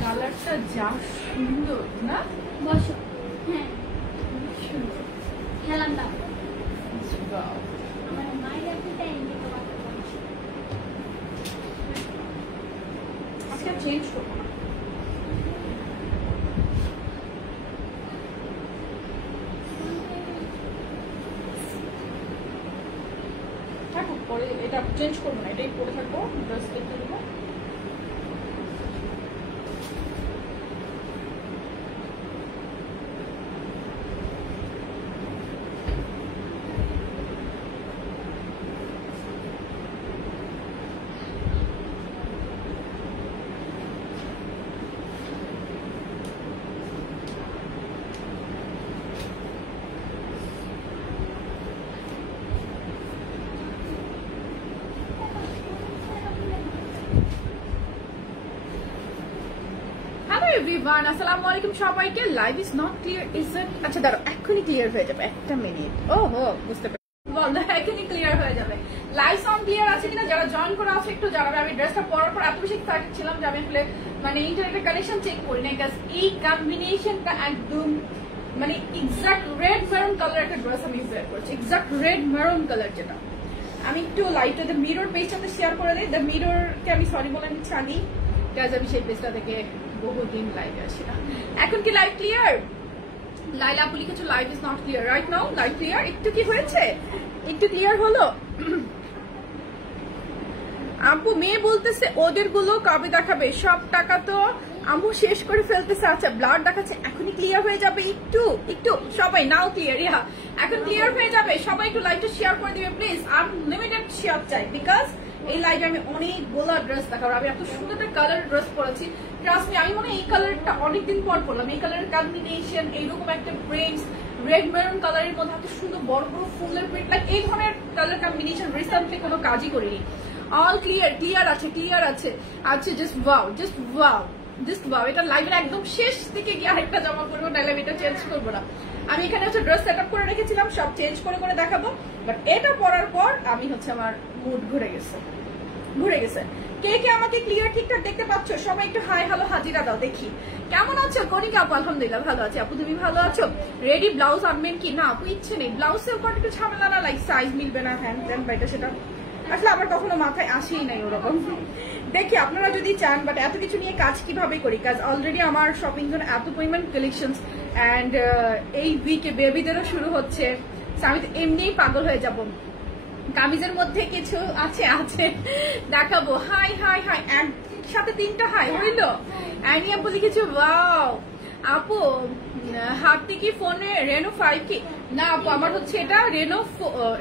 কালারটা যা সুন্দর না, বসো। হ্যাঁ সুন্দর। খেলাম দাও। Wow. আমার মায়ের একটা ইন্ডিকে বাতা করছে। আজকে চেঞ্জ করবো না। থাকুক, পরে এটা চেঞ্জ করবো না, এটাই পরে থাকবো। ড্রেস দেখতে দেবো। এভরিওয়ান, আসসালামু আলাইকুম সবাইকে। Live is not clear, is it? আচ্ছা দাঁড়াও, এখনই ক্লিয়ার হয়ে যাবে, একটা মিনিট। ওহো, বুঝতে পারছি, বল এখনই ক্লিয়ার হয়ে যাবে। লাইভ সাউন্ড ক্লিয়ার আছে কিনা যারা জয়েন করা আছে একটু জানাবে। আমি ড্রেসটা পরার পর এত বেশি এক্সাইটেড ছিলাম যে আমি আসলে মানে ইন্টারনেটের কানেকশন চেক করি না, বিকজ এই কম্বিনেশনটা একদম মানে এক্সাক্ট রেড মেরুন কালার একটা ড্রেস আমি ওয়্যার করছি, এক্সাক্ট রেড মেরুন কালার যেটা। আমি একটু লাইটটা দ্য মিরর পেজটাতে শেয়ার করে দিই। দ্য মিররকে আমি সরি বলে নিচ্ছি, আমি আমি সেই পেজটা থেকে বহুদিন লাইভে আসি না। এখন কি লাইভ ক্লিয়ার? লাইলা আপু লিখেছো live is not clear right now. Live clear? একটু কি হয়েছে, একটু ক্লিয়ার হলো? আপু মেয়ে বলতেছে ওদের গুলো কবে দেখাবে? সব টাকা তো আমু শেষ করে ফেলতেছে। আচ্ছা ব্লাড দেখাচ্ছে, এখনই ক্লিয়ার হয়ে যাবে। একটু একটু সবাই নাও ক্লিয়ার, ইয়া এখন ক্লিয়ার হয়ে যাবে। সবাই একটু লাইভটা শেয়ার করে দিবে প্লিজ। আনলিমিটেড শেয়ার চাই, বিকজ এই লাইভে আমি অনেকগুলো ড্রেস দেখাবো। আমি এত সুন্দর একটা কালার ড্রেস পরেছি, ট্রাস্ট মি। আমি মনে হয় এই কালারটা অনেকদিন পর পরলাম। এই কালারের কম্বিনেশন, এইরকম একটা প্রিন্টস, রেড মেরুন কালারের মধ্যে এত সুন্দর বড় বড় ফুলের প্রিন্ট, লাইক এই ধরনের কালার কম্বিনেশন রিসেন্টলি কোনো কাজই করিনি। অল ক্লিয়ার, ক্লিয়ার আছে, ক্লিয়ার আছে। আচ্ছা just wow, just wow, just wow. এটা লাইভের একদম শেষ দিকে গিয়ে আরেকটা জমা করবো, নাহলে আমি এটা চেঞ্জ করবো না। আমি এখানে হচ্ছে ড্রেস সেট আপ করে রেখেছিলাম, সব চেঞ্জ করে করে দেখাবো। বাট এটা পরার পর আমি হচ্ছে আমার মুড ঘুরে গেছে, ঘুরে গেছে। কে কে আমাকে ক্লিয়ার ঠিকঠাক দেখতে পাচ্ছ? সবাই একটু হাই হ্যালো হাজিরা দাও দেখি। কেমন আছো কনিকা আপু? আলহামদুলিল্লাহ ভালো আছি আপু, তুমি ভালো আছো? রেডি ব্লাউজ আনবেন কি? না আপু ইচ্ছে নেই, ব্লাউজের উপর একটু ঝামেলা না, লাইক সাইজ মিলবে না, হ্যান্ড ত্যান বাইটা সেটা আসলে আমার কখনো মাথায় আসেই নাই ওরকম। দেখি আপনারা যদি চান, বাট এত কিছু নিয়ে কাজ কিভাবে করি, কাজ অলরেডি আমার শপিং জোন এত পরিমাণ কালেকশন, অ্যান্ড এই উইকে বেবিদেরও শুরু হচ্ছে, আমি তো এমনিই পাগল হয়ে যাব। কামিজের মধ্যে কিছু আছে আছে দেখাবো। হাই হাই হাই, একসাথে তিনটা হাই হইল। অ্যানি আপু লিখেছো ওয়াও। আপু হাতে কি ফোনে রেনো 5 কি? না আপু আমার হচ্ছে এটা রেনো,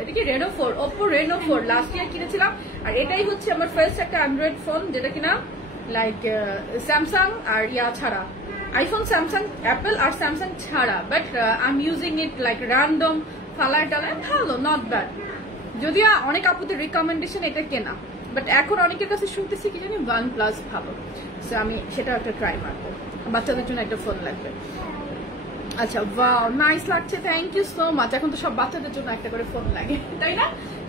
এটা কি Reno 4, Oppo Reno 4 last year কিনেছিলাম। আর এটাই হচ্ছে আমার ফার্স্ট একটা অ্যান্ড্রয়েড ফোন, যেটা কিনা লাইক স্যামসাং আর ইয়া ছাড়া, আইফোন, স্যামসাং, অ্যাপেল আর স্যামসাং ছাড়া। But I am using it like random, ফালায় টালায়, ভালো, নট ব্যাড। যদিও অনেক আপুদের রিকমেন্ডেশন এটা কেনা, বাট এখন অনেকের কাছে শুনতেছি কি জানি OnePlus ভালো, সো আমি সেটা একটা ট্রাই মারবো। বাচ্চাদের জন্য একটা ফোন লাগবে। আচ্ছা ওয়াও, নাইস লাগছে, থ্যাংক ইউ সো মাচ। এখন তো সব বাচ্চাদের জন্য একটা করে ফোন লাগে, তাই না?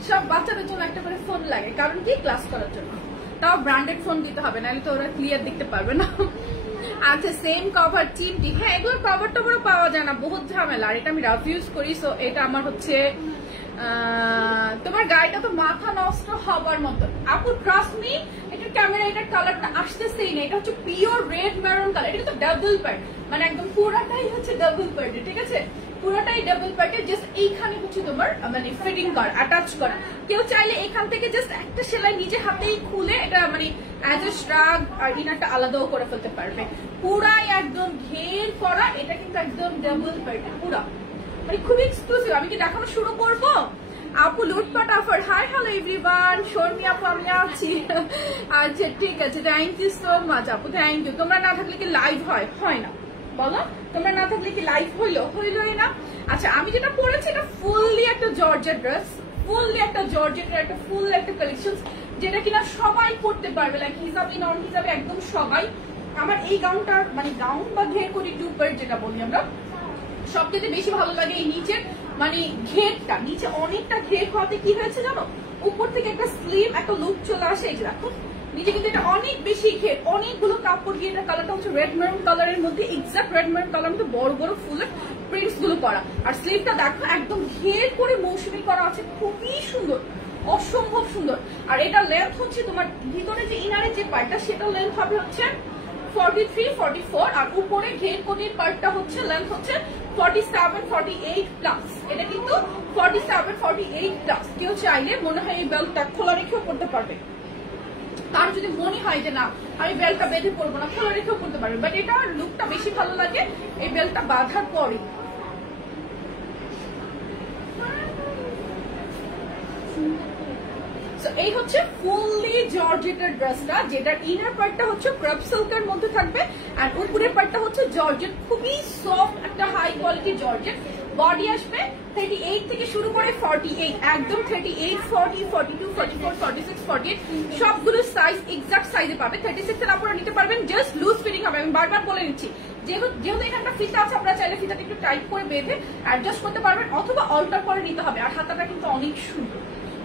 সব বাচ্চাদের জন্য একটা করে ফোন লাগে, কারণ কি ক্লাস করার জন্য। তাও ব্র্যান্ডেড ফোন দিতে হবে, নাহলে তো ওরা ক্লিয়ার দেখতে পারবে না। আচ্ছা সেম কভার চিমটি, হ্যাঁ এগুলোর কভার টভারও পাওয়া যায় না, বহুত ঝামেলা। আর এটা আমি রাফ ইউজ করি, সো এটা আমার হচ্ছে তোমার গাড়িটা তো মাথা নষ্ট হবার মতো। আপু ট্রাস্ট মি, এটা ক্যামেরা, এটার কালারটা আসতেছেই না। এটা হচ্ছে পিওর রেড মেরুন কালার, এটা তো ডাবল প্যাড, মানে একদম পুরাটাই হচ্ছে ডাবল প্যাড, ঠিক আছে? পুরোটাই ডাবল প্যাডে, জাস্ট এইখানে হচ্ছে তোমার মানে ফিটিং করা, অ্যাটাচ করা। কেউ চাইলে এখান থেকে জাস্ট একটা সেলাই নিজে হাতেই খুলে এটা মানে অ্যাজ এ স্ট্রাগ আর ইনারটা আলাদাও করে ফেলতে পারবে। পুরাই একদম ঘের করা, এটা কিন্তু একদম ডাবল প্যাড পুরা, মানে খুবই এক্সক্লুসিভ। আমি কি দেখানো শুরু করবো? আপু লুটপাট offer, hi hello everyone, Sharmi আপু আমি আছি। আচ্ছা ঠিক আছে, থ্যাংক ইউ সো মাচ আপু, থ্যাংক ইউ। তোমরা না থাকলে কি লাইভ হয়? হয় না, বলো? তোমরা না থাকলে কি লাইভ হইলই না? আচ্ছা আমি যেটা পরেছি এটা ফুললি একটা জর্জেট ড্রেস, ফুললি একটা জর্জেটের একটা ফুল একটা কালেকশন, যেটা কিনা সবাই পরতে পারবে, লাইক হিজাবি নন হিজাবি একদম সবাই। আমার এই গাউনটার মানে গাউন বা ঘের করি টুপার যেটা বলি আমরা, সবথেকে বেশি ভালো লাগে এই নিচের মানে ঘেরটা, নিচে অনেকটা ঘের হওয়াতে কি হয়েছে জানো, উপর থেকে একটা স্লিম একটা লুক চলে আসে। এই যে দেখো নিচে কিন্তু এটা অনেক বেশি ঘের, অনেকগুলো কাপড় দিয়ে এটা কালারটা হচ্ছে রেড মেরুন কালারের মধ্যে, এক্সাক্ট রেড মেরুন কালার মধ্যে বড় বড় ফুলের প্রিন্টস গুলো করা। আর স্লিভটা দেখো একদম ঘের করে মৌসুমি করা আছে, খুবই সুন্দর, অসম্ভব সুন্দর। আর এটা লেন্থ হচ্ছে তোমার ভিতরে যে ইনারের যে পার্টটা সেটা লেন্থ হবে হচ্ছে 43-44, আর উপরে ঘের কোটির পার্টটা হচ্ছে লেন্থ হচ্ছে 47-48 প্লাস। এটা কিন্তু 47-48 প্লাস। কেউ চাইলে মনে হয় এই বেল্টটা খোলা রেখেও পড়তে পারবে, তার যদি মনে হয় যে না আমি বেল্টটা বেঁধে পড়বো না, খোলা রেখেও পড়তে পারবে, বাট এটা লুকটা বেশি ভালো লাগে এই বেল্টটা বাঁধার পরে। এই হচ্ছে ফুললি জর্জেটের ড্রেসটা, যেটার ইনার পার্টটা হচ্ছে ক্রেপ সিল্কের মধ্যে থাকবে আর উপরের পার্টটা হচ্ছে জর্জেট, খুবই সফট একটা হাই কোয়ালিটি জর্জেট। বডি আসবে 38 থেকে শুরু করে 48, একদম 38, 40, 42, 44, 46, 48 সবগুলো সাইজ এক্সাক্ট সাইজে পাবে। 36 এর আপনারা নিতে পারবেন, জাস্ট লুজ ফিটিং হবে। আমি বারবার বলে নিচ্ছি, যেহেতু এখানটা ফিতা আছে, আপনারা চাইলে ফিতাটা একটু টাইট করে বেঁধে অ্যাডজাস্ট করতে পারবেন অথবা অল্টার করে নিতে হবে। আর হাতাটা কিন্তু অনেক সুন্দর,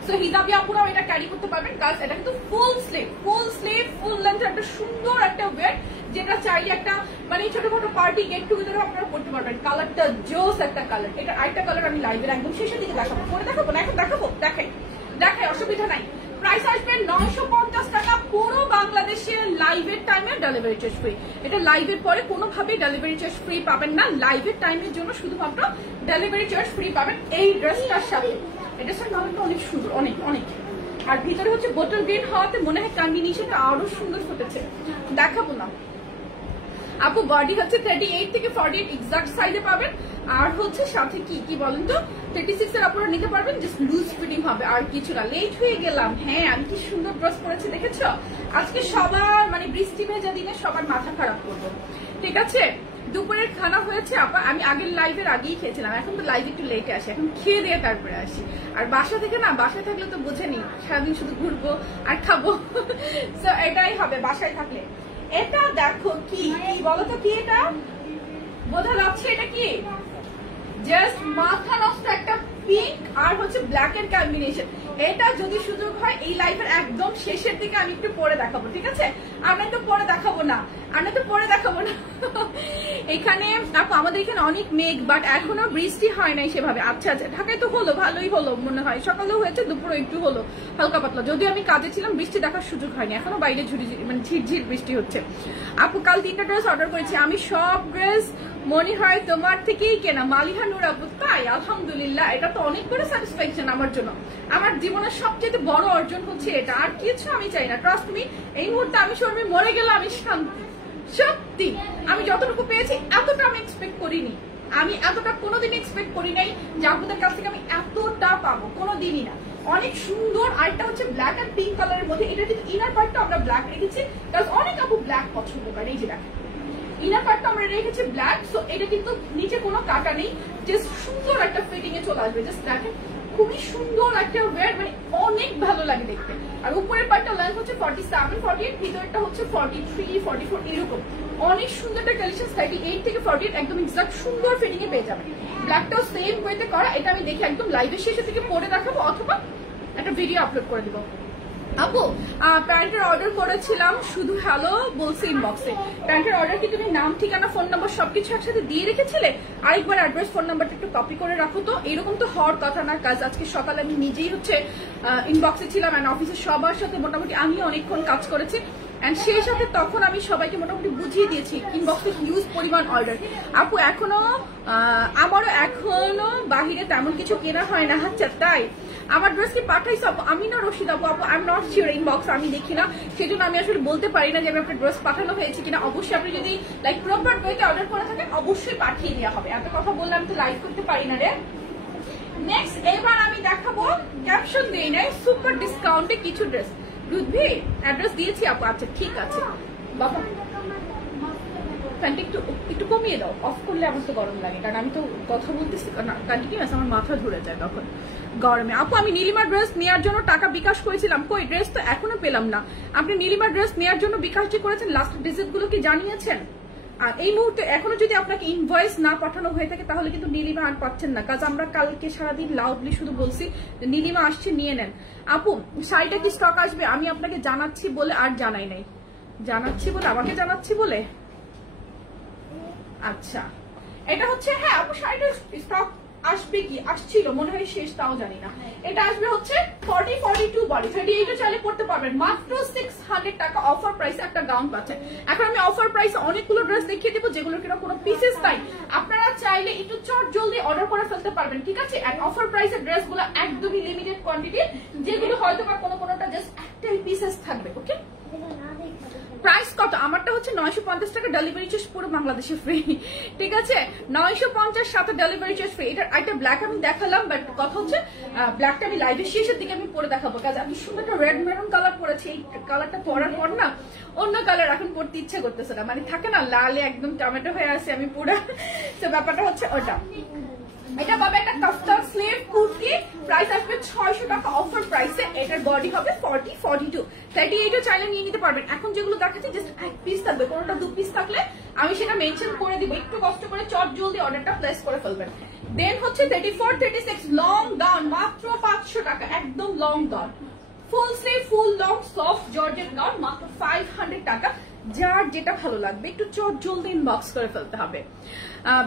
সো হিজাবি আপুরাও এটা ক্যারি করতে পারবেন। গার্লস এটা কিন্তু ফুল স্লিভ, ফুল লেন্থ একটা সুন্দর একটা ওয়্যার, যেটা চাইলে একটা মানে ছোটখাটো পার্টি গেট টুগেদার আপনারা করতে পারবেন। কালারটা জোস একটা কালার। এটা আরেকটা কালার আমি লাইভের একদম শেষের দিকে দেখাবো, পরে দেখাবো না, এখন দেখাবো, দেখাই অসুবিধা নাই। প্রাইস আসবে 950 টাকা, পুরো বাংলাদেশের লাইভের টাইমে ডেলিভারি চার্জ ফ্রি। এটা লাইভের পরে কোনোভাবেই ডেলিভারি চার্জ ফ্রি পাবেন না, লাইভের টাইমের জন্য শুধুমাত্র ডেলিভারি চার্জ ফ্রি পাবেন এই ড্রেসটার সাথে। এটা কালারটা অনেক সুন্দর, অনেক অনেক। আর ভিতরে হচ্ছে বোতল গ্রিন হওয়াতে মনে হয় কম্বিনেশনটা আরো সুন্দর ফুটেছে, দেখাবো না আপু। বডি হচ্ছে 38 থেকে 48 এক্সাক্ট সাইজে পাবেন। আর হচ্ছে সাথে কি বলেন তো 36 এর আপনারা নিতে পারবেন, জাস্ট লুজ ফিটিং হবে আর কিছু না। লেট হয়ে গেলাম, হ্যাঁ আমি কি সুন্দর ড্রেস পরেছি দেখেছো? আজকে সবার মানে বৃষ্টি ভেজা দিনে সবার মাথা খারাপ করবো, ঠিক আছে? দুপুরের খানা হয়েছে আপা, আমি আগের লাইভের আগেই খেয়েছিলাম, এখন তো লাইভ একটু লেটে আসে, এখন খেয়ে দিয়ে তারপরে আসি। আর বাসা থেকে না, বাসায় থাকলে তো বোঝেনি সারাদিন শুধু ঘুরবো আর খাবো, তো এটাই হবে বাসায় থাকলে। এটা দেখো কি বলো তো, কি এটা বোঝা যাচ্ছে? এটা কি জাস্ট মাথা নষ্ট একটা পিঙ্ক আর হচ্ছে ব্ল্যাক এর কম্বিনেশন। এটা যদি সুযোগ হয় এই লাইফের একদম শেষের দিকে আমি একটু পরে দেখাবো, ঠিক আছে? আমি তো পরে দেখাবো না। এখানে আপু আমাদের এখানে অনেক মেঘ, বাট এখনো বৃষ্টি হয় নাই সেভাবে। আচ্ছা ঢাকায় তো হলো, ভালোই হলো মনে হয়, সকালেও হয়েছে, দুপুরে একটু হলো হালকা পাতলা। যদিও আমি কাজে ছিলাম, বৃষ্টি দেখার সুযোগ হয়নি, এখনো বাইরে মানে ঝিরঝির বৃষ্টি হচ্ছে। আপু কাল 3টা ড্রেস অর্ডার করেছি, আমি সব ড্রেস মনে হয় তোমার থেকেই কেনা। মালিহা নূর আপু, তাই? আলহামদুলিল্লাহ, এটা তো অনেক বড় স্যাটিসফ্যাকশন আমার জন্য। আমার জীবনের সবচেয়ে বড় অর্জন হচ্ছে এটা, আর কিছু আমি চাই না। ট্রাস্ট মি, এই মুহূর্তে আমি শর্মে মরে গেলে আমি শান্তি। সত্যি আমি যতটুকু পেয়েছি এতটা আমি এক্সপেক্ট করিনি, আমি এতটা কোনোদিন এক্সপেক্ট করি নাই যে আপনাদের কাছ থেকে আমি এতটা পাবো, কোনোদিনই না। অনেক সুন্দর। আরেকটা হচ্ছে ব্ল্যাক এন্ড পিঙ্ক কালারের মধ্যে, এটা কিন্তু ইনার পার্টটা আমরা ব্ল্যাক রেখেছি, কারণ অনেক আপু ব্ল্যাক পছন্দ করে। এই যে দেখেন ইনার পার্টটা আমরা রেখেছি ব্ল্যাক, সো এটা কিন্তু নিচে কোনো কাটা নেই, জাস্ট সুন্দর একটা ফিটিং এ চলে আসবে। জাস্ট দেখেন খুবই সুন্দর একটা ওয়্যার, মানে অনেক ভালো লাগে দেখতে। আর উপরের পার্টটা লেন্থ হচ্ছে 47-48, ভিতরটা হচ্ছে 43-44 এরকম। অনেক সুন্দর একটা কালেকশন। 38 থেকে 48 একদম এক্সাক্ট সুন্দর ফিটিং এ পেয়ে যাবেন। ব্ল্যাকটাও সেম ওয়েতে করা। এটা আমি দেখে একদম লাইভের শেষে থেকে পরে দেখাবো অথবা একটা ভিডিও আপলোড করে দিব। আপু প্যান্টের অর্ডার করেছিলাম, শুধু হ্যালো বলছি ইনবক্সে। প্যান্টের অর্ডার কি তুমি নাম, ঠিকানা, ফোন নাম্বার সবকিছু একসাথে দিয়ে রেখেছিলে? আরেকবার অ্যাড্রেস, ফোন নাম্বারটা একটু কপি করে রাখো তো। এরকম তো হওয়ার কথা না। কাজ আজকে সকালে আমি নিজেই হচ্ছে ইনবক্সে ছিলাম, অ্যান্ড অফিসের সবার সাথে মোটামুটি আমি অনেকক্ষণ কাজ করেছি, অ্যান্ড সেই সাথে তখন আমি সবাইকে মোটামুটি বুঝিয়ে দিয়েছি ইনবক্সে হিউজ পরিমাণ অর্ডার। আপু আমারও এখনো বাহিরে তেমন কিছু কেনা হয় না। আচ্ছা তাই? আমার ড্রেস কি পাঠাইছো আপু? আমি না রশিদ আপু, I am not sure, inbox আমি দেখি না, সেই জন্য আমি আসলে বলতে পারি না যে আমি আপনার ড্রেস পাঠানো হয়েছে কিনা। অবশ্যই আপনি যদি লাইক প্রপার ওয়েতে অর্ডার করে থাকেন অবশ্যই পাঠিয়ে দেওয়া হবে। এত কথা বললে আমি তো লাইভ করতে পারি না রে। নেক্সট এবার আমি দেখাবো, ক্যাপশন দিই নাই, সুপার ডিসকাউন্টে কিছু ড্রেস। রুদ্ভি অ্যাড্রেস দিয়েছি আপু, আচ্ছা ঠিক আছে বাবা। ফ্যানটা একটু কমিয়ে দাও, অফ করলে আমার তো গরম লাগে, কারণ আমি তো কথা বলতেছি না কন্টিনিউয়াস, আমার মাথা ধরে যায় তখন গরমে। আপু আমি নীলিমার ড্রেস নেওয়ার জন্য টাকা বিকাশ করেছিলাম, কই ড্রেস তো এখনো পেলাম না। আপনি নীলিমার ড্রেস নেওয়ার জন্য বিকাশ যে করেছেন লাস্ট ডিজিট গুলো কি জানিয়েছেন? আর এই মুহূর্তে এখনো যদি আপনাকে ইনভয়েস না পাঠানো হয়ে থাকে তাহলে কিন্তু নীলিমা আর পাচ্ছেন না, কাজ আমরা কালকে সারাদিন লাউডলি শুধু বলছি নীলিমা আসছে নিয়ে নেন। আপু শাড়িটা কি স্টক আসবে? আমি আপনাকে জানাচ্ছি বলে আর জানাই নাই, জানাচ্ছি বলে আমাকে জানাচ্ছি বলে। আচ্ছা এটা হচ্ছে, হ্যাঁ আপু শাড়িটা স্টক আসবে কি আসছিল মনে হয় শেষ, তাও জানি না। এটা আসবে হচ্ছে 40-42 বডি 38 চাইলে পড়তে পারবেন, মাত্র 600 টাকা অফার প্রাইসে একটা গাউন পাচ্ছেন। এখন আমি অফার প্রাইসে অনেকগুলো ড্রেস দেখিয়ে দেবো যেগুলো কিনা কোনো পিসেস নাই, আপনারা চাইলে একটু চট জলদি অর্ডার করে ফেলতে পারবেন, ঠিক আছে। আর অফার প্রাইসের ড্রেসগুলো একদমই লিমিটেড কোয়ান্টিটি, যেগুলো হয়তো বা কোনোটা জাস্ট একটাই পিসেস থাকবে। ওকে প্রাইস কত? আমারটা হচ্ছে 950 টাকা, ডেলিভারি চার্জ পুরো বাংলাদেশে ফ্রি, ঠিক আছে। 950 সাথে ডেলিভারি চার্জ ফ্রি। এটা একটা ব্ল্যাক আমি দেখালাম, বাট কথা হচ্ছে ব্ল্যাকটা আমি লাইভের শেষের দিকে আমি পরে দেখাবো, কাজ আমি সুন্দর একটা রেড মেরুন কালার পরেছি। এই কালারটা পরার পর না অন্য কালার এখন পরতে ইচ্ছা করতেছে না, মানে থাকে না লালে একদম টমেটো হয়ে আছে আমি পুরো, তো ব্যাপারটা হচ্ছে ওটা। এটা পাবে একটা কাস্টম স্লিভ কুর্তি, প্রাইস আসবে 600 টাকা অফার প্রাইসে। এটার বডি হবে 40-42, 38 চাইলে নিয়ে নিতে পারবেন। এখন যেগুলো দেখাচ্ছি জাস্ট এক পিস থাকবে, কোনোটা 2 পিস থাকলে আমি সেটা মেনশন করে দিব, একটু কষ্ট করে চট জলদি অর্ডারটা প্লেস করে ফেলবেন। দেন হচ্ছে 34-36 লং গাউন, মাত্র 500 টাকা, একদম long gown, full sleeve full long soft georgette gown, মাত্র 500 টাকা। যার যেটা ভালো লাগবে একটু চট জলদি ইনবক্স করে ফেলতে হবে।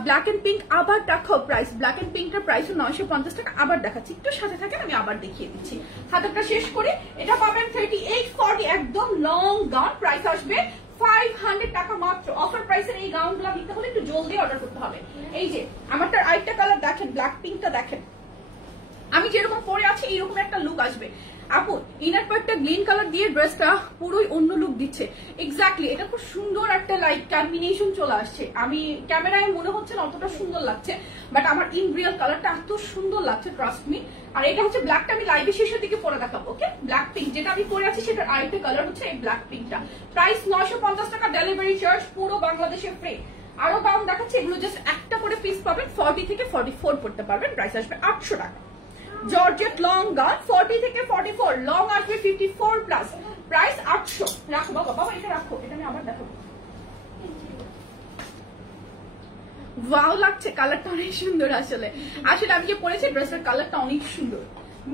ব্ল্যাক এন্ড পিঙ্ক আবার দেখো প্রাইস, ব্ল্যাক এন্ড পিঙ্কটার প্রাইস 950 টাকা, আবার দেখাচ্ছি, একটু সাথে থাকেন আমি আবার দেখিয়ে দিচ্ছি। হাতেরটা শেষ করি, এটা পাবেন 38-40 একদম লং গাউন, প্রাইস আসবে 500 টাকা মাত্র। অফার প্রাইসের এই গাউনগুলো নিতে হলে একটু জলদি অর্ডার করতে হবে। এই যে আমারটার আরেকটা কালার দেখেন, ব্ল্যাক পিঙ্কটা দেখেন, আমি যেরকম পরে আছি এইরকম একটা লুক আসবে। আপু ইনার পার্টটা গ্রিন কালার দিয়ে ড্রেসটা পুরোই অন্য লুক দিচ্ছে, এক্স্যাক্টলি এটা খুব সুন্দর একটা লাইট কম্বিনেশন চলে আসছে। আমি ক্যামেরায় মনে হচ্ছে না অতটা সুন্দর লাগছে, বাট আমার ইন রিয়েল কালারটা এত সুন্দর লাগছে, ট্রাস্ট মি। আর এটা হচ্ছে ব্ল্যাকটা আমি লাইভে শেষের দিকে পরে দেখাবো। ওকে ব্ল্যাক পিঙ্ক যেটা আমি পরে আছি সেটার আরেকটা কালার হচ্ছে এই ব্ল্যাক পিঙ্কটা, প্রাইস 950 টাকা, ডেলিভারি চার্জ পুরো বাংলাদেশে ফ্রি। আরো গাউন দেখাচ্ছে, এগুলো জাস্ট একটা করে পিস পাবেন, 40-44 পড়তে পারবেন, প্রাইস আসবে 800 টাকা। জর্জেট লং গাউন 40-44, লং আসবে 54+, প্রাইস 800। রাখো বাবা, বাবা এটা রাখো, এটা আমি আবার দেখাবো। ওয়াও লাগছে, কালারটা অনেক সুন্দর। আসলে আসলে আমি যে পরেছি ড্রেসের কালারটা অনেক সুন্দর,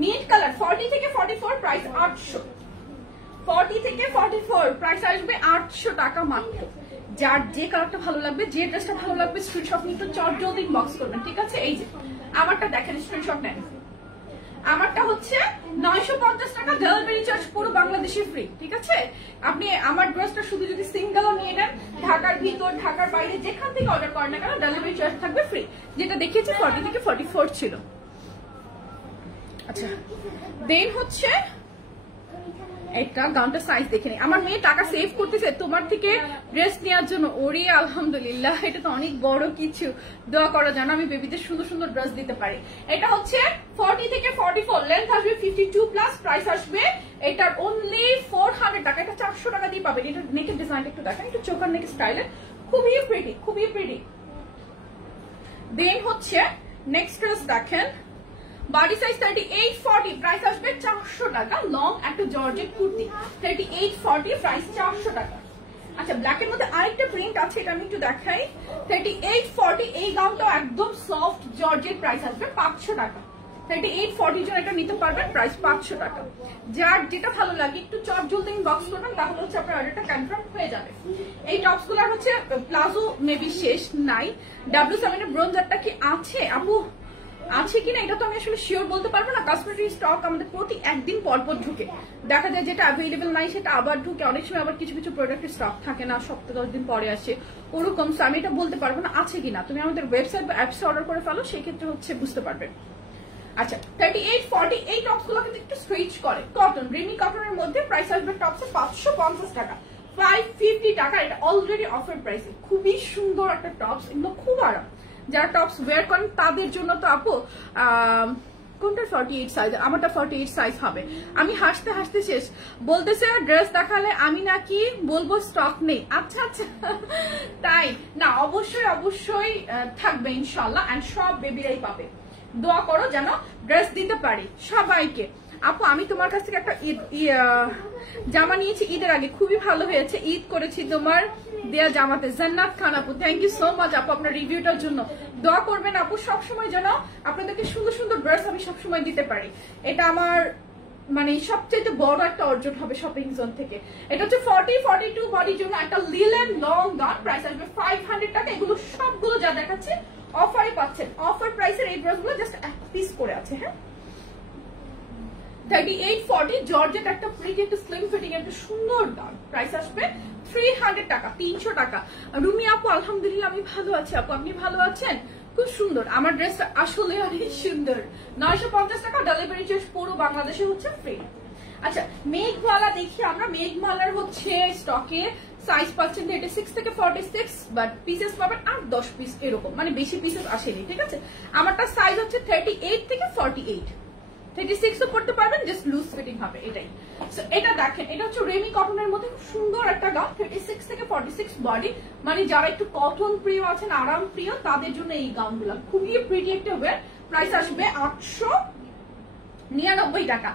মিড কালার, 40-44, প্রাইস 800। 40-44, প্রাইস আসবে 800 টাকা মাত্র। যার যে কালারটা ভালো লাগবে, যে ড্রেসটা ভালো লাগবে স্ক্রিনশট নিয়ে একটু চট জলদি ইনবক্স করবেন, ঠিক আছে। এই যে আমারটা দেখেন, স্ক্রিনশট নেন। আমারটা হচ্ছে 950 টাকা, ডেলিভারি চার্জ পুরো বাংলাদেশে ফ্রি, ঠিক আছে। আপনি আমার ড্রেসটা শুধু যদি সিঙ্গেলও নিয়ে নেন, ঢাকার ভিতর ঢাকার বাইরে যেখান থেকে অর্ডার করেন না কেন ডেলিভারি চার্জ থাকবে ফ্রি। যেটা দেখিয়েছি 40-44 ছিল। আচ্ছা দেন হচ্ছে একটা গাউনটা সাইজ দেখে নিই। আমার মেয়ে টাকা সেভ করতেছে তোমার থেকে ড্রেস নেওয়ার জন্য, ওরে আলহামদুলিল্লাহ, এটা তো অনেক বড় কিছু। দোয়া করা জানো আমি বেবিদের সুন্দর সুন্দর ড্রেস দিতে পারি। এটা হচ্ছে 40-44, লেন্থ আসবে 52+, প্রাইস আসবে এটার অনলি 400 টাকা। এটা 400 টাকা দিয়ে পাবেন। এটা নেকের ডিজাইনটা একটু দেখেন, একটু চোখার নেক স্টাইলে, খুবই প্রিটি, খুবই প্রিটি। দেন হচ্ছে নেক্সট ড্রেস দেখেন, বডি সাইজ 38-40, প্রাইস আসবে 400 টাকা, লং একটা জর্জেট কুর্তি, 38-40, প্রাইস 400 টাকা। আচ্ছা ব্ল্যাক এর মধ্যে আরেকটা প্রিন্ট আছে, এটা আমি একটু দেখাই। 38-40, এই গাউনটাও একদম সফট জর্জেট, প্রাইস আসবে 500 টাকা। 38-40 জন এটা নিতে পারবেন, প্রাইস 500 টাকা। যার যেটা ভালো লাগে একটু চট জলদি ইনবক্স করবেন, তাহলে হচ্ছে আপনার অর্ডারটা কনফার্ম হয়ে যাবে। এই টপস গুলার হচ্ছে প্লাজো মেবি শেষ নাই। W7 এর ব্রোঞ্জারটা কি আছে আপু? আছে কিনা এটা তো আমি আসলে শিওর বলতে পারবো না, কসমেটিক স্টক আমাদের প্রতি একদিন পর পর ঢুকে, দেখা যায় যেটা অ্যাভেলেবেল নাই সেটা আবার ঢুকে, অনেক সময় আবার কিছু কিছু প্রোডাক্টের স্টক থাকে না, সপ্তাহ 10 দিন পরে আসে ওরকম। আমি এটা বলতে পারবো না আছে কিনা, তুমি আমাদের ওয়েবসাইট বা অ্যাপসে অর্ডার করে ফেলো, সেই ক্ষেত্রে হচ্ছে বুঝতে পারবে। আচ্ছা 38-40, এই টপস গুলো কিন্তু একটু স্ট্রেচ করে, কটন, রিমি কটনের মধ্যে, প্রাইস আসবে টপসে 550 টাকা, 550 টাকা। এটা অলরেডি অফার প্রাইসে, খুবই সুন্দর একটা টপস, এগুলো খুব আরাম। যারা টপস ওয়্যার করেন তাদের জন্য তো আপু কোনটা 48 সাইজ, আমারটা 48 সাইজ হবে। আমি হাসতে হাসতে শেষ, বলতেছে ড্রেস দেখালে আমি নাকি বলবো স্টক নেই। আচ্ছা আচ্ছা তাই না, অবশ্যই অবশ্যই থাকবে ইনশাল্লাহ, এন্ড সব বেবিরাই পাবে। দোয়া করো যেন ড্রেস দিতে পারি সবাইকে। আপু আমি তোমার কাছ থেকে একটা জামা নিয়েছি ঈদের আগে, খুবই ভালো হয়েছে, ঈদ করেছি তোমার দেয়া জামাতে। জান্নাত খান আপু, থ্যাংক ইউ সো মাচ আপু আপনার রিভিউটার জন্য। দোয়া করবেন আপু সবসময় যেন আপনাদেরকে সুন্দর সুন্দর ড্রেস আমি সবসময় দিতে পারি। এটা আমার মানে সবচেয়ে বড় একটা অর্জন হবে শপিং জোন থেকে। এটা হচ্ছে 40-42 বডির জন্য একটা লিলেন লং গাউন, প্রাইস আসবে 500 টাকা। এগুলো সবগুলো যা দেখাচ্ছে অফারে পাচ্ছেন, অফার প্রাইসের এই ড্রেসগুলো জাস্ট এক পিস করে আছে। হ্যাঁ 38-40 জর্জেট একটা প্রিটি একটা স্লিম ফিটিং একটা সুন্দর গাউন, প্রাইস আসবে 300 টাকা, 300 টাকা। রুমি আপু আলহামদুলিল্লাহ আমি ভালো আছি আপু, আপনি ভালো আছেন? খুব সুন্দর, আমার ড্রেসটা আসলে অনেক সুন্দর। 950 টাকা, ডেলিভারি চার্জ পুরো বাংলাদেশে হচ্ছে ফ্রি। আচ্ছা মেঘমালা দেখি আমরা, মেঘমালার হচ্ছে স্টকে সাইজ পাচ্ছেন 36 থেকে 46, বাট পিসেস পাবেন 8-10 পিস এরকম, মানে বেশি পিসেস আসেনি। ঠিক আছে, আমারটা সাইজ হচ্ছে 38 থেকে 48, 36 ও করতে পারবেন, জাস্ট লুজ ফিটিং হবে এটাই। সো এটা দেখেন, এটা হচ্ছে রেমি কটনের মধ্যে খুব সুন্দর একটা গাউন, 36 থেকে 46 বডি, মানে যারা একটু কটন প্রিয় আছেন, আরাম প্রিয়, তাদের জন্য এই গাউনগুলো খুবই প্রিটি একটা ওয়্যার। প্রাইস আসবে 899 টাকা,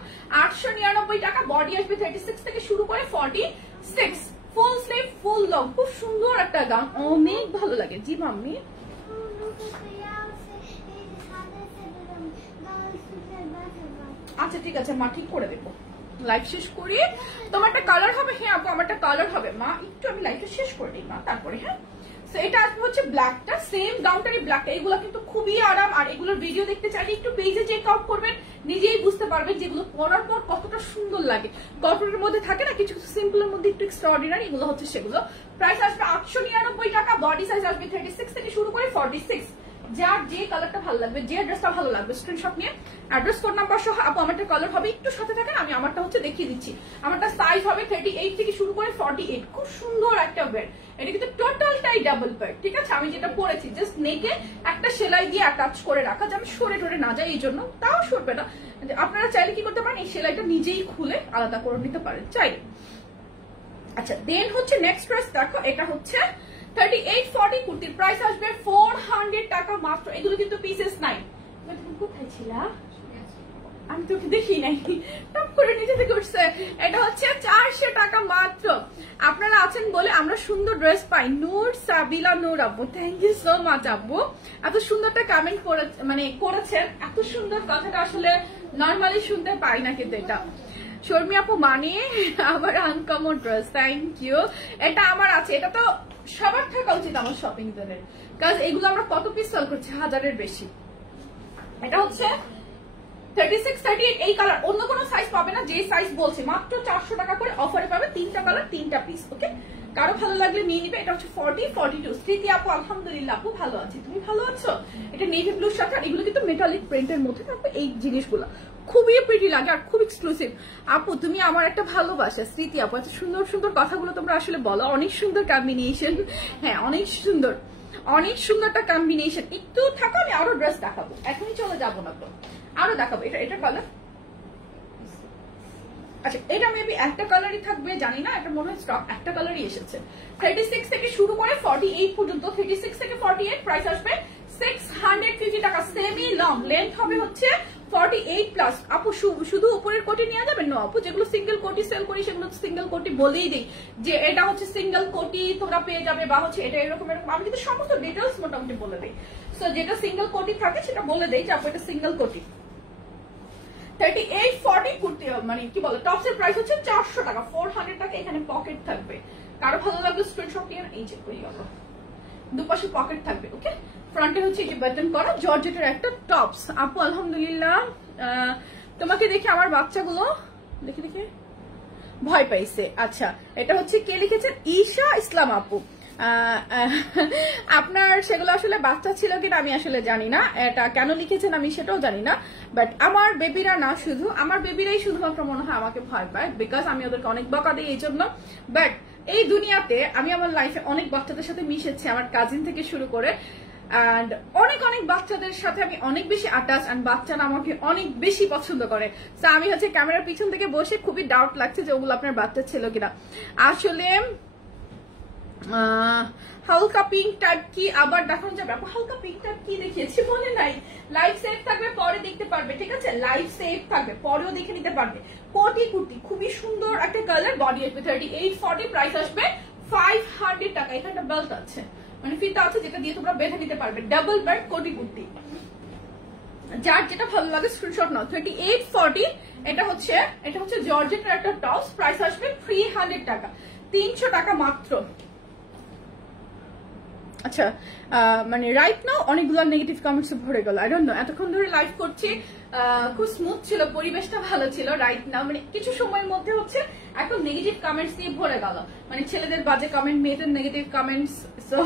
899 টাকা। বডি আসবে 36 থেকে শুরু করে 46, ফুল স্লিভ ফুল লং, খুব সুন্দর একটা গাউন, অনেক ভালো লাগে। জি মাম্মি আচ্ছা ঠিক আছে মা, ঠিক করে দেবো, লাইভ শেষ করি। তোমারটা কালার হবে? হ্যাঁ আপু আমারটা কালার হবে মা, একটু আমি লাইভটা শেষ করে দিই মা তারপরে। হ্যাঁ এটা আসবে হচ্ছে ব্ল্যাকটা, সেম গাউনটারই ব্ল্যাকটা। এগুলো কিন্তু খুবই আরাম, আর এগুলোর ভিডিও দেখতে চাইলে একটু পেজে চেক আউট করবেন, নিজেই বুঝতে পারবেন যেগুলো পরার পর কতটা সুন্দর লাগে। কটনের মধ্যে থাকে না কিছু কিছু সিম্পলের মধ্যে একটু এক্সট্রাঅর্ডিনারি, এগুলো হচ্ছে সেগুলো। প্রাইস আসবে 899 টাকা, বডি সাইজ আসবে 36 থেকে শুরু করে 46। যার যে কালারটা ভালো লাগবে, যে ড্রেসটা ভালো লাগবে স্ক্রিনশট নিয়ে অ্যাড্রেস কোড নাম্বার সহ। আপু আমারটা কালার হবে, একটু সাথে থাকেন, আমি আমারটা হচ্ছে দেখিয়ে দিচ্ছি। আমারটা সাইজ হবে 38 থেকে শুরু করে 48, খুব সুন্দর একটা ওয়্যার। এটা কিন্তু টোটালটাই ডাবল প্যাড। ঠিক আছে, আমি যেটা পরেছি জাস্ট নেকে একটা সেলাই দিয়ে অ্যাটাচ করে রাখা, যেন সরে টরে না যায়, এই জন্য তাও সরবে না। আপনারা চাইলে কি করতে পারেন, এই সেলাইটা নিজেই খুলে আলাদা করে নিতে পারেন চাইলে। আচ্ছা দেন হচ্ছে নেক্সট ড্রেস দেখো, এটা হচ্ছে 38-40 কুর্তির, প্রাইস আসবে 400 টাকা মাত্র। এগুলো কিন্তু পিসেস নাই। তুমি কোথায় ছিলা? আমি তোকে দেখি নাই, টপ করে নিচে থেকে উঠছে। এটা হচ্ছে 400 টাকা মাত্র। আপনারা আছেন বলে আমরা সুন্দর ড্রেস পাই। নূর সাবিলা নূর আপু, থ্যাংক ইউ সো মাচ আপু, এত সুন্দরটা কমেন্ট করে মানে করেছেন। এত সুন্দর কথাটা আসলে নর্মালি শুনতে পাই না, কিন্তু এটা শর্মি আপু মানে আমার আনকমন ড্রেস, থ্যাংক ইউ। এটা আমার আছে, এটা তো সবার থাকা উচিত আমার শপিং জোনের, কারণ এগুলো আমরা কত পিস সেল করছি, 1000-এর বেশি। এটা হচ্ছে 36-38, এই কালার অন্য কোনো সাইজ পাবে না, যে সাইজ বলছি মাত্র 400 টাকা করে অফারে পাবে, 3টা কালার 3টা পিস। ওকে, কারো ভালো লাগলে নিয়ে নিবে। এটা হচ্ছে 40-42। স্মৃতি আপু আলহামদুলিল্লাহ আপু ভালো আছি, তুমি ভালো আছো? এটা নেভি ব্লুর সাথে, আর এগুলো কিন্তু মেটালিক প্রিন্টের মধ্যে থাকবে। এই জিনিসগুলো খুবই প্রিটি লাগে আর খুব এক্সক্লুসিভ। আপু তুমি আমার একটা ভালোবাসা। স্মৃতি আপু এত সুন্দর সুন্দর কথাগুলো তোমরা আসলে বলো, অনেক সুন্দর কম্বিনেশন। হ্যাঁ অনেক সুন্দর, অনেক সুন্দর একটা কম্বিনেশন। একটু থাকো, আমি আরো ড্রেস দেখাবো, এখনই চলে যাবো না তো, আরো দেখাবো। এটা কালার, আচ্ছা এটা মেবি একটা কালারই থাকবে জানি না, এটা মনে হয় স্টক একটা কালারই এসেছে। 36 থেকে শুরু করে 48 পর্যন্ত, 36 থেকে 48, প্রাইস আসবে 650 টাকা। সেমি লং, লেন্থ হবে হচ্ছে 48+। আপু শুধু উপরের কোটি নিয়ে যাবেন না আপু, যেগুলো সিঙ্গেল কোটি সেল করি সেগুলো সিঙ্গেল কোটি বলেই দিই যে এটা হচ্ছে সিঙ্গেল কোটি তোমরা পেয়ে যাবে, বা হচ্ছে এটা এরকম এরকম, আমি কিন্তু সমস্ত ডিটেলস মোটামুটি বলে দিই। সো যেটা সিঙ্গেল কোটি থাকে সেটা বলে দেই যে আপু এটা সিঙ্গেল কোটি। 38-40 কুর্তি মানে কি বলে টপসের প্রাইস হচ্ছে 400 টাকা, 400 টাকা। এখানে পকেট থাকবে, কারো ভালো লাগবে স্ক্রিনশট নিয়ে এই যে হয়ে গেল, দুপাশে পকেট থাকবে। ওকে, ফ্রন্টে হচ্ছে এই যে বাটন করা জর্জেটের একটা টপস। আপু আলহামদুলিল্লাহ, তোমাকে দেখে আমার বাচ্চাগুলো দেখে দেখে ভয় পাইছে। আচ্ছা এটা হচ্ছে কে লিখেছেন? ঈশা ইসলাম আপু। আপনার সেগুলো আসলে বাচ্চা ছিল কিনা আমি আসলে জানি না, এটা কেন লিখেছেন আমি সেটাও জানি না। বাট আমার বেবিরা না, শুধু আমার বেবিরাই শুধুমাত্র মনে হয় আমাকে ভয় পায়, বিকজ আমি ওদেরকে অনেক বকা দিই এই জন্য। বাট এই দুনিয়াতে আমি আমার লাইফে অনেক বাচ্চাদের সাথে মিশেছি, আমার কাজিন থেকে শুরু করে, অ্যান্ড অনেক অনেক বাচ্চাদের সাথে আমি অনেক বেশি আটাচ, অ্যান্ড বাচ্চারা আমাকে অনেক বেশি পছন্দ করে। তো আমি হচ্ছে ক্যামেরার পিছন থেকে বসে খুবই ডাউট লাগছে যে ওগুলো আপনার বাচ্চা ছিল কিনা। আসলে হালকা পিঙ্ক টাইপ কি আবার দেখানো যাবে? হালকা পিঙ্ক টাইপ কি দেখিয়েছি মনে নাই। লাইভ সেভ থাকবে, পরে দেখতে পারবে, ঠিক আছে? লাইভ সেভ থাকবে, পরেও দেখে নিতে পারবে। কোটি কুর্তি খুবই সুন্দর একটা কালার, বডি আসবে 38-40, প্রাইস আসবে 500 টাকা। এখানে একটা বেল্ট আছে, মানে ফিতা আছে যেটা দিয়ে তোমরা বেঁধে নিতে পারবে। ডাবল বেল্ট কোটি কুর্তি, যার যেটা ভালো লাগে স্ক্রিনশট নাও। 38-40, এটা হচ্ছে জর্জেটের একটা টপস, প্রাইস আসবে 300 টাকা, 300 টাকা মাত্র। আচ্ছা, মানে রাইট নাও অনেকগুলো নেগেটিভ কমেন্টস ভরে গেল। আই ডোন্ট নো, এতক্ষণ ধরে লাইভ করছি, খুব স্মুথ ছিল, পরিবেশটা ভালো ছিল। রাইট নাও মানে কিছু সময়ের মধ্যে হচ্ছে এখন নেগেটিভ কমেন্টস দিয়ে ভরে গেল, মানে ছেলেদের বাজে কমেন্ট, মেয়েদের নেগেটিভ কমেন্টস। সো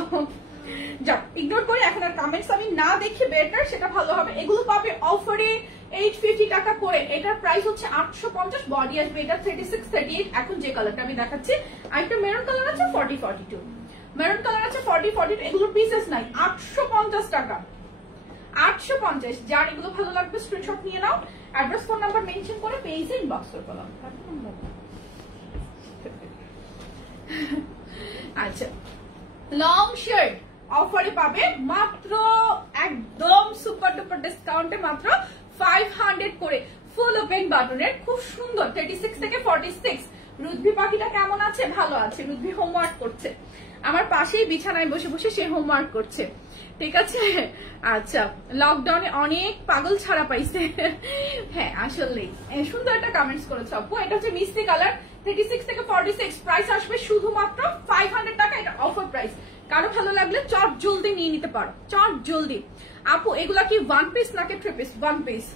যাক, ইগনোর করে এখন আর কমেন্টস আমি না দেখি বেটার, সেটা ভালো হবে। এগুলো পাবে অফারে 850 টাকা করে। এটার প্রাইস হচ্ছে 850, বডি আসবে এটা 36-38। এখন যে কালারটা আমি দেখাচ্ছি, আরেকটা মেরুন কালার আছে 40-42, মেরুন কালার আছে 40-42, এগুলো পিসেস নাই। 850 টাকা, 850। যার এগুলো ভালো লাগবে স্ক্রিনশট নিয়ে নাও, অ্যাড্রেস ফোন নাম্বার মেনশন করে পেজে ইনবক্স করে বলো। আচ্ছা, লং শার্ট অফারে পাবে মাত্র একদম সুপার ডুপার ডিসকাউন্টে মাত্র 500 করে, ফুল ওপেন বাটনের, খুব সুন্দর। 36-46। রুদ্ভি পাখিটা কেমন আছে? ভালো আছে। রুদ্ভি হোমওয়ার্ক করছে আমার পাশেই, বিছানায় বসে বসে সে হোমওয়ার্ক করছে, ঠিক আছে? আচ্ছা, লকডাউনে অনেক পাগল ছাড়া পাইছে। হ্যাঁ আসলেই সুন্দর একটা কমেন্টস করেছে আপু। এটা হচ্ছে মিষ্টি কালার, 36-46, প্রাইস আসবে শুধুমাত্র 500 টাকা। এটা অফার প্রাইস, কারো ভালো লাগলে চট জলদি নিয়ে নিতে পারো, চট জলদি। আপু এগুলা কি 1 পিস নাকি 3 পিস? 1 পিস।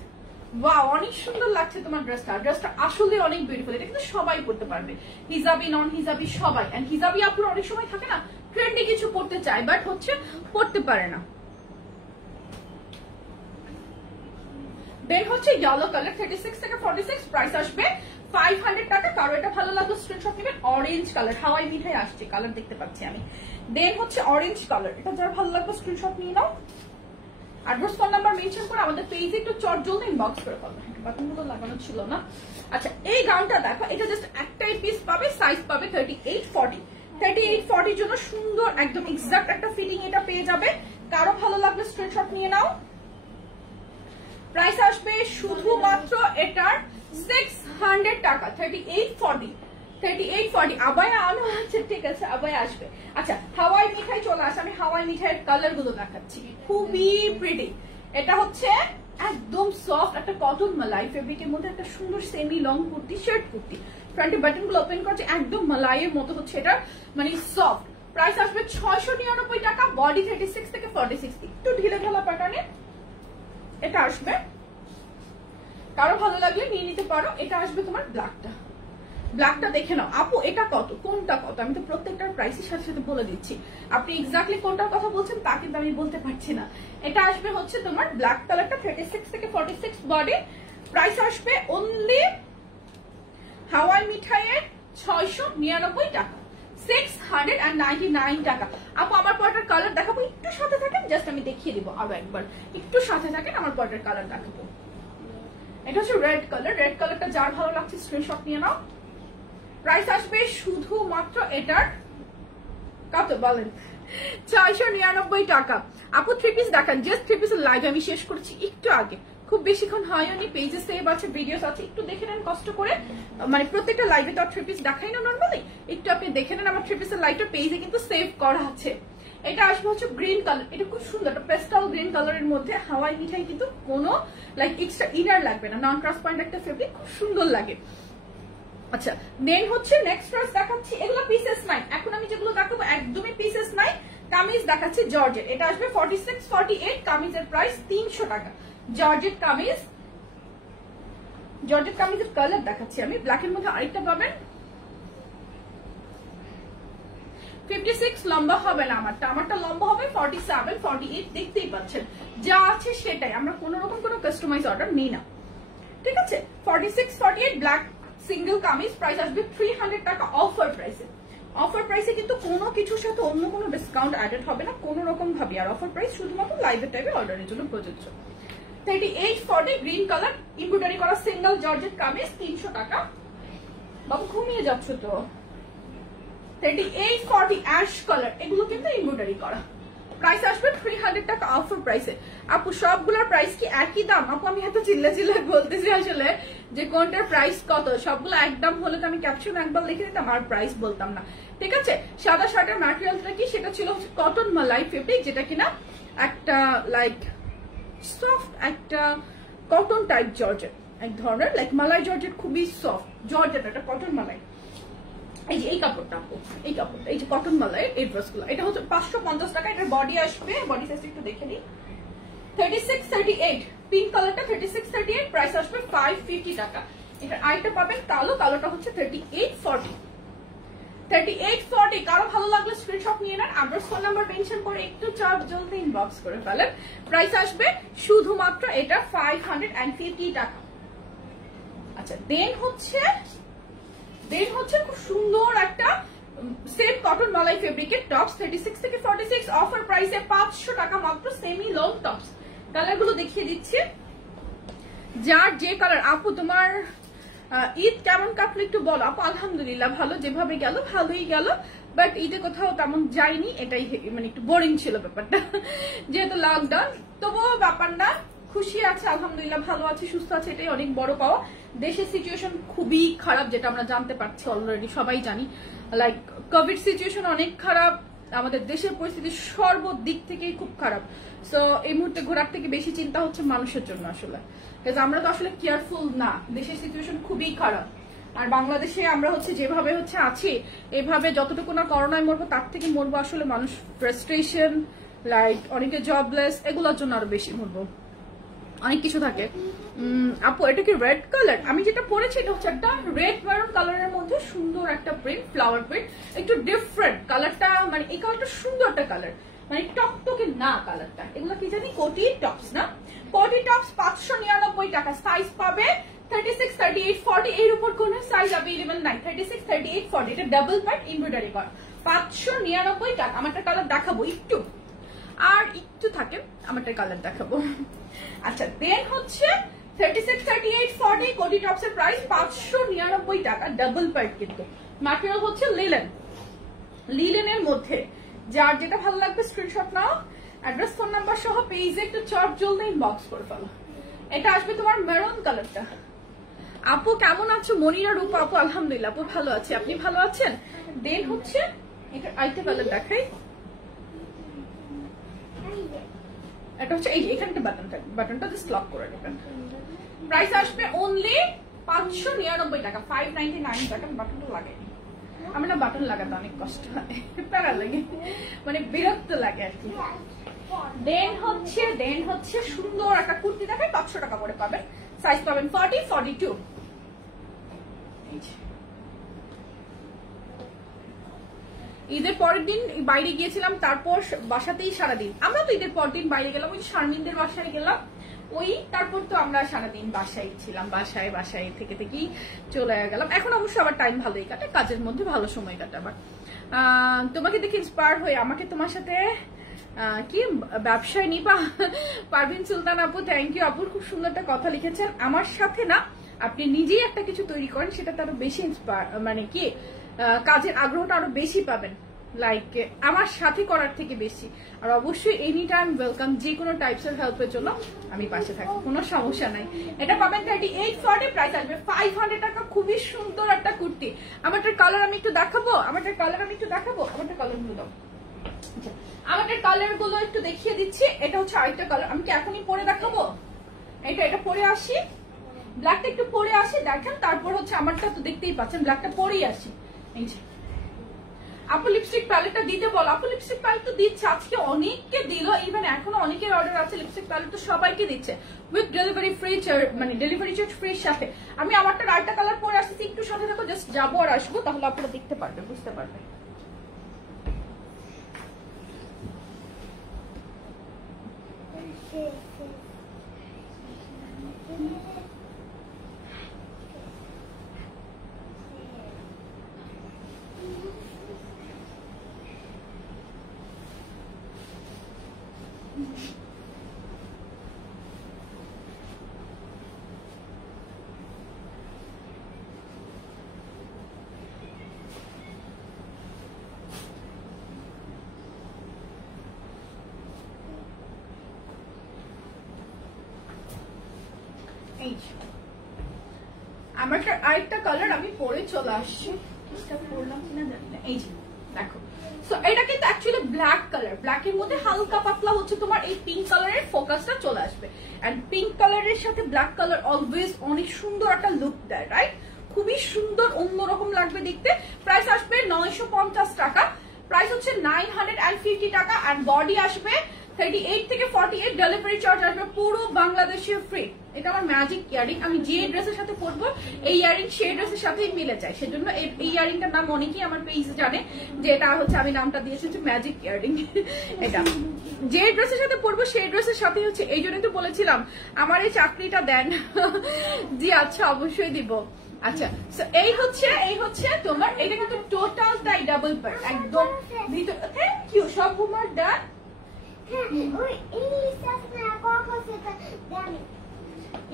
ওয়াও, অনেক সুন্দর লাগছে তোমার ড্রেসটা। ড্রেসটা আসলে অনেক বিউটিফুল, এটা কিন্তু সবাই পড়তে পারবে, হিজাবি নন হিজাবি সবাই। এন্ড হিজাবি আপুর অনেক সময় থাকে না ট্রেন্ডি কিছু পড়তে চায়, বাট হচ্ছে পড়তে পারে না। দেন হচ্ছে ইয়েলো কালার, 36-46, প্রাইস আসবে 500 টাকা। কারো এটা ভালো লাগলো স্ক্রিনশট নেবেন। অরেঞ্জ কালার, হাওয়াই মিঠাই আসছে কালার দেখতে পাচ্ছি আমি। দেন হচ্ছে অরেঞ্জ কালার, এটা যারা ভালো লাগলো স্ক্রিনশট নিয়ে নাও, অ্যাড্রেস ফোন নাম্বার মেনশন করে আমাদের পেজে একটু চট জলদি ইনবক্স করে পাবে। বাটনগুলো লাগানো ছিল না। আচ্ছা, এই গাউনটা দেখো, এটা জাস্ট একটাই পিস পাবে, সাইজ পাবে 38-40। 38-40 জন্য সুন্দর একদম এক্সাক্ট একটা ফিলিং এটা পেয়ে যাবে। কারো ভালো লাগলে স্ক্রিনশট নিয়ে নাও। প্রাইস আসবে শুধুমাত্র এটার 600 টাকা, 38-40। আবায়া আনো আছে, ঠিক আছে, আবায়া আসবে। আচ্ছা, হাওয়াই মিঠাই চলে আসে, আমি হাওয়াই মিঠাইয়ের কালার গুলো দেখাচ্ছি, খুবই প্রিটি। এটা হচ্ছে একদম সফট একটা কটন মালাই ফেব্রিকের মধ্যে একটা সুন্দর semi long kurti, shirt kurti. ফ্রন্টে বাটন গুলো ওপেন করছে, একদম মালাইয়ের মতো হচ্ছে এটা, মানে সফট। প্রাইস আসবে 699 টাকা, বডি 36-46, একটু ঢিলে ঢালা প্যাটার্নে এটা আসবে। কারো ভালো লাগলে নিয়ে নিতে পারো। এটা আসবে তোমার ব্ল্যাকটা, ব্ল্যাকটা দেখে নাও। আপু এটা কত, কোনটা কত? আমি তো প্রত্যেকটার প্রাইসের সাথে সাথে বলে দিচ্ছি, আপনি এক্স্যাক্টলি কোনটার কথা বলছেন তা কিন্তু আমি বলতে পারছি না। এটা আসবে হচ্ছে তোমার ব্ল্যাক কালারটা, 36-46 বডি, প্রাইস আসবে অনলি হাওয়াই মিঠাইয়ের 699 টাকা, 699 টাকা। আপু আমার পরটার কালার দেখাবো, একটু সাথে থাকেন, জাস্ট আমি দেখিয়ে দিব আরো একবার, একটু সাথে থাকেন, আমার পরটার কালার দেখাবো। এটা হচ্ছে রেড কালার, রেড কালারটা যার ভালো লাগছে স্ক্রিনশট নিয়ে নাও। প্রাইস আসবে শুধুমাত্র এটার কত বলেন? 699 টাকা। আপু 3 পিস দেখান, জাস্ট 3 পিসের লাইভ আমি শেষ করছি একটু আগে, খুব বেশিক্ষণ হয়নি। পেজে সেভ আছে, ভিডিওস আছে, একটু দেখে নেন কষ্ট করে। মানে প্রত্যেকটা লাইভে তো 3 পিস দেখাই না নর্মালি, একটু আপনি দেখে নেন। আমার 3 পিসের লাইভটা পেজে কিন্তু সেভ করা আছে। এটা আসবে হচ্ছে গ্রিন কালার, এটা খুব সুন্দর, একটা পেস্টাল গ্রিন কালারের মধ্যে হাওয়াই মিঠাই, কিন্তু কোনো লাইক এক্সট্রা ইনার লাগবে না, নন ট্রান্সপারেন্ট একটা ফেব্রিক, খুব সুন্দর লাগে। আচ্ছা, দেন হচ্ছে নেক্সট ড্রেস দেখাচ্ছি, এগুলো পিসেস নাই, এখন আমি যেগুলো দেখাবো একদমই পিসেস নাই। কামিজ দেখাচ্ছি জর্জেট, এটা আসবে 46-48, কামিজের প্রাইস 300 টাকা। জর্জেট কামিজ, জর্জেট কামিজের কালার দেখাচ্ছি আমি, ব্ল্যাকের মধ্যে আরেকটা পাবেন। 56 লম্বা হবে না আমারটা লম্বা হবে 47-48, দেখতেই পাচ্ছেন যা আছে সেটাই, আমরা কোন রকম কোনো কাস্টমাইজ অর্ডার নিই না, ঠিক আছে? 46-48 ব্ল্যাক সিঙ্গেল কামিজ, প্রাইস আসবে 300 টাকা অফার প্রাইসে। অফার প্রাইসে কিন্তু কোনো কিছুর সাথে অন্য কোনো ডিসকাউন্ট অ্যাডেড হবে না কোনো রকম ভাবে, আর অফার প্রাইস শুধুমাত্র লাইভের টাইপে অর্ডারের জন্য প্রযোজ্য। 38-40 গ্রিন কালার এমব্রয়ডারি করা সিঙ্গেল জর্জেট কামিজ, 300 টাকা। বাবু ঘুমিয়ে যাচ্ছ তো? 3840 অ্যাশ কালার, এগুলো কিন্তু এমব্রয়ডারি করা। প্রাইস আসবে 300 টাকা অফার প্রাইসে। আপু সবগুলোর প্রাইস কি একই দাম? আপু আমি এত চিল্লা বলতেছি আসলে যে কোনটার প্রাইস কত, সবগুলো একদম হলে তো আমি ক্যাপশন একবার লিখে দিতাম আর প্রাইস বলতাম না, ঠিক আছে। সাদা শার্টের ম্যাটেরিয়ালটা কি, সেটা ছিল কটন মালাই ফেব্রিক, যেটা কিনা একটা লাইক সফট একটা কটন টাইপ জর্জেট, এক ধরনের লাইক মালাই জর্জেট, খুবই সফট জর্জেট, একটা কটন মালাই। এই যে এই কাপড়টা আপু, এই কাপড়টা, এই যে কটন মালাই, এই ড্রেসগুলো, এটা হচ্ছে 550 টাকা। এটার বডি আসবে, বডি সাইজ একটু দেখে নিই, 3638, পিঙ্ক কালারটা 3638, প্রাইস আসবে 550 টাকা। এটা আইটা পাবেন কালো, কালোটা হচ্ছে 3840। 3840 কারো ভালো লাগলে স্ক্রিনশট নিয়ে নেন, অ্যাড্রেস ফোন নাম্বার মেনশন করে একটু চার্জ জলদি ইনবক্স করে ফেলেন। প্রাইস আসবে শুধুমাত্র এটা 550 টাকা। আচ্ছা দেন হচ্ছে খুব সুন্দর একটা সেম কটন মালাই ফেব্রিকের টপস, 36 থেকে 46 অফার প্রাইসে 500 টাকা মাত্র, সেমি লং টপস। কালার গুলো দেখিয়ে দিচ্ছি, যার যে কালার। আপু তোমার ঈদ কেমন কাটলো একটু বলো। আপু আলহামদুলিল্লাহ ভালো, যেভাবে গেল ভালোই গেল, বাট ঈদে কোথাও তেমন যাইনি, এটাই মানে একটু বোরিং ছিল ব্যাপারটা যেহেতু লকডাউন। তবুও ব্যাপার না, খুশি আছে আলহামদুলিল্লাহ, ভালো আছে সুস্থ আছে, এটাই অনেক বড় পাওয়া। দেশের সিচুয়েশন খুবই খারাপ, যেটা আমরা জানতে পারছি অলরেডি, সবাই জানি, লাইক কোভিড সিচুয়েশন অনেক খারাপ, আমাদের দেশের পরিস্থিতি সর্বদিক থেকেই খুব খারাপ। সো এই মুহূর্তে ঘোরার থেকে বেশি চিন্তা হচ্ছে মানুষের জন্য আসলে, আমরা তো আসলে কেয়ারফুল না, দেশের সিচুয়েশন খুবই খারাপ। আর বাংলাদেশে আমরা হচ্ছে যেভাবে হচ্ছে আছি, এভাবে যতটুকু না করোনায় মরবো তার থেকে মরবো আসলে মানুষ, ফ্রাস্ট্রেশন, লাইক অনেকে জবলেস, এগুলোর জন্য আরো বেশি মরবো, অনেক কিছু থাকে। আপু এটা কি রেড কালার? আমি যেটা পরেছি এটা হচ্ছে একটা রেড মেরুন কালারের মধ্যে সুন্দর একটা প্রিন্ট, ফ্লাওয়ার প্রিন্ট, একটু ডিফারেন্ট কালারটা, মানে এই কালারটা সুন্দর একটা কালার, মানে টকটকে না কালারটা। এগুলো কি জানি কোটি টপস না, কোটি টপস 599 টাকা। সাইজ পাবে 36, 38, 40, এর উপর কোন সাইজ अवेलेबल নাই। 36, 38, 40, এটা ডাবল পার্ট এমব্রয়ডারি করা, 599 টাকা। আমারটা কালার দেখাবো একটু, আর একটু থাকে আমারটা কালার দেখাবো। আচ্ছা দেন হচ্ছে 36, 38, 40 কোটি টপস এর প্রাইস 599 টাকা, ডাবল পার্ট কিন্তু। ম্যাটেরিয়াল হচ্ছে লিলেন, লিলেনের মধ্যে যার যেটা ভালো লাগবে স্ক্রিনশট নাও, অ্যাড্রেস ফোন নাম্বার সহ পেজে একটু চট জলদি ইনবক্স করে ফেলো। এটা আসবে তোমার মেরুন কালারটা। আপু কেমন আছো? মনিরা রূপা আপু আলহামদুলিল্লাহ আপু ভালো আছে, আপনি ভালো আছেন? দেন হচ্ছে এটা আইটা কালার দেখাই, এটা হচ্ছে এই এখানটা বাটনটা জাস্ট লক করে নেবেন। প্রাইস আসবে অনলি 599 টাকা, 599 টাকা। বাটনটা লাগাই, আমার না বাটন লাগাতে অনেক কষ্ট হয়, প্যারা লাগে, মানে বিরক্ত লাগে আর কি। দেন হচ্ছে সুন্দর একটা কুর্তি দেখাই, 500 টাকা করে পাবেন। সাইজ পাবেন 40, 42। ঈদের পরের দিন বাইরে গিয়েছিলাম, তারপর বাসাতেই সারাদিন। আমরা তো ঈদের পরের দিন বাইরে গেলাম, ওই শারমিনদের বাসায় গেলাম, ওই তারপর তো আমরা সারাদিন বাসায় ছিলাম, বাসায় থেকে থেকেই চলে গেলাম। এখন অবশ্য আবার টাইম ভালোই কাটে, কাজের মধ্যে ভালো সময় কাটে। আবার তোমাকে দেখে ইন্সপায়ার হয়ে আমাকে তোমার সাথে কি ব্যবসায় নিবা। পারভিন সুলতান আপু থ্যাংক ইউ। আপুর খুব সুন্দর একটা কথা লিখেছেন, আমার সাথে না আপনি নিজেই একটা কিছু তৈরি করেন, সেটা আরো বেশি ইন্সপায়ার, মানে কি কাজের আগ্রহটা আরো বেশি পাবেন, লাইক আমার সাথে করার থেকে বেশি। আর অবশ্যই এনি টাইম ওয়েলকাম, যে কোনো টাইপস এর হেল্পের জন্য আমি পাশে থাকি, কোনো সমস্যা নাই। এটা পাবেন 3840, প্রাইস আসবে 500 টাকা। খুবই সুন্দর একটা কুর্তি। আমারটার কালার আমি একটু দেখাবো, আমারটার কালার গুলো দাও। আমাদের কালার গুলো একটু দেখিয়ে দিচ্ছি। এটা হচ্ছে আরেকটা কালার, আমি কি এখনই পরে দেখাবো? এটা পরে আসি, ব্ল্যাকটা একটু পরে আসি দেখেন, তারপর হচ্ছে আমারটা তো দেখতেই পাচ্ছেন, ব্ল্যাকটা পরেই আসি। এই যে আপু লিপস্টিক প্যালেটটা দিতে বল। আপু লিপস্টিক প্যালেট তো দিচ্ছে, আজকে অনেককে দিল, ইভেন এখনো অনেকের অর্ডার আছে। লিপস্টিক প্যালেট তো সবাইকে দিচ্ছে উইথ ডেলিভারি ফ্রি, মানে ডেলিভারি চার্জ ফ্রির সাথে। আমি আমারটা আরেকটা কালার পরে আসতেছি, একটু সাথে থাকো, জাস্ট যাবো আর আসবো, তাহলে আপনারা দেখতে পারবে, বুঝতে পারবে। এই আমার আরেকটা কালার আমি পরে চলে আসছি, পরলাম কিনা জানি না। এই যে দেখো, সো এটা কিন্তু অ্যাকচুয়ালি ব্ল্যাক কালার, ব্ল্যাক এর মধ্যে হালকা পাতলা হচ্ছে তোমার এই পিঙ্ক কালারের ফোকাসটা চলে আসবে। এন্ড পিঙ্ক কালারের সাথে ব্ল্যাক কালার অলওয়েজ অনেক সুন্দর একটা লুক দেয়, রাইট? খুবই সুন্দর, অন্যরকম লাগবে দেখতে। প্রাইস আসবে 950 টাকা, প্রাইস হচ্ছে 950 টাকা। আর বডি আসবে 38 থেকে 48, ডেলিভারি চার্জ আসবে পুরো বাংলাদেশে ফ্রি। এটা আমার ম্যাজিক ইয়ারিং, আমি যে ড্রেসের সাথে পরবো এই ইয়ারিং সেই ড্রেসের সাথেই মিলে যায়, সেজন্য এই ইয়ারিংটার নাম অনেকেই আমার পেজে জানে যে এটা হচ্ছে, আমি নামটা দিয়েছি হচ্ছে ম্যাজিক ইয়ারিং। এটা যে ড্রেসের সাথে পরবো সেই ড্রেসের সাথেই হচ্ছে, এই জন্যই তো বলেছিলাম আমার এই চাকরিটা দেন। জি আচ্ছা, অবশ্যই দিব। আচ্ছা, এই হচ্ছে তোমার, এটা কিন্তু টোটালটাই ডাবল পার, একদম ভিতর। থ্যাংক ইউ, সব হোমওয়ার্ক ডান।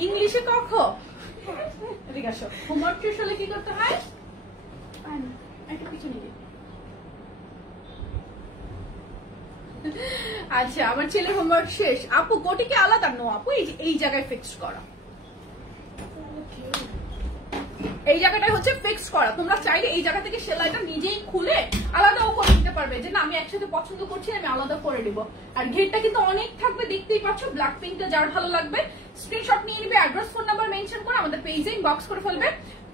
ইংলিশে কখ এদিকে আসো, হোমওয়ার্ক শেষ হলে কি করতে হয়? আচ্ছা, আমার ছেলের হোমওয়ার্ক শেষ। আপু কোটিকে আলাদা নো আপু, এই জায়গায় ফিক্স করা, এই জায়গাটাই হচ্ছে ফিক্স করা। তোমরা চাইলে এই জায়গা থেকে সেলাইটা নিজেই খুলে আলাদাও করে নিতে পারবে, যে না আমি একসাথে পছন্দ করছি আমি আলাদা করে দিব। আর ঘেরটা কিন্তু অনেক থাকবে, দেখতেই পাচ্ছ। ব্ল্যাক পিঙ্কটা যার ভালো লাগবে স্ক্রিনশট নিয়ে নিবে, অ্যাড্রেস ফোন নাম্বার মেনশন করে আমাদের পেজে ইনবক্স করে ফেলবে।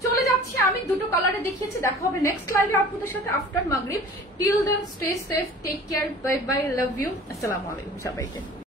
চলে যাচ্ছি, আমি দুটো কালারে দেখিয়েছি, দেখা হবে নেক্সট লাইভে আপনাদের সাথে আফটার মাগরিব। Till then stay safe, take care, bye bye, love you, আসসালামু আলাইকুম সবাইকে।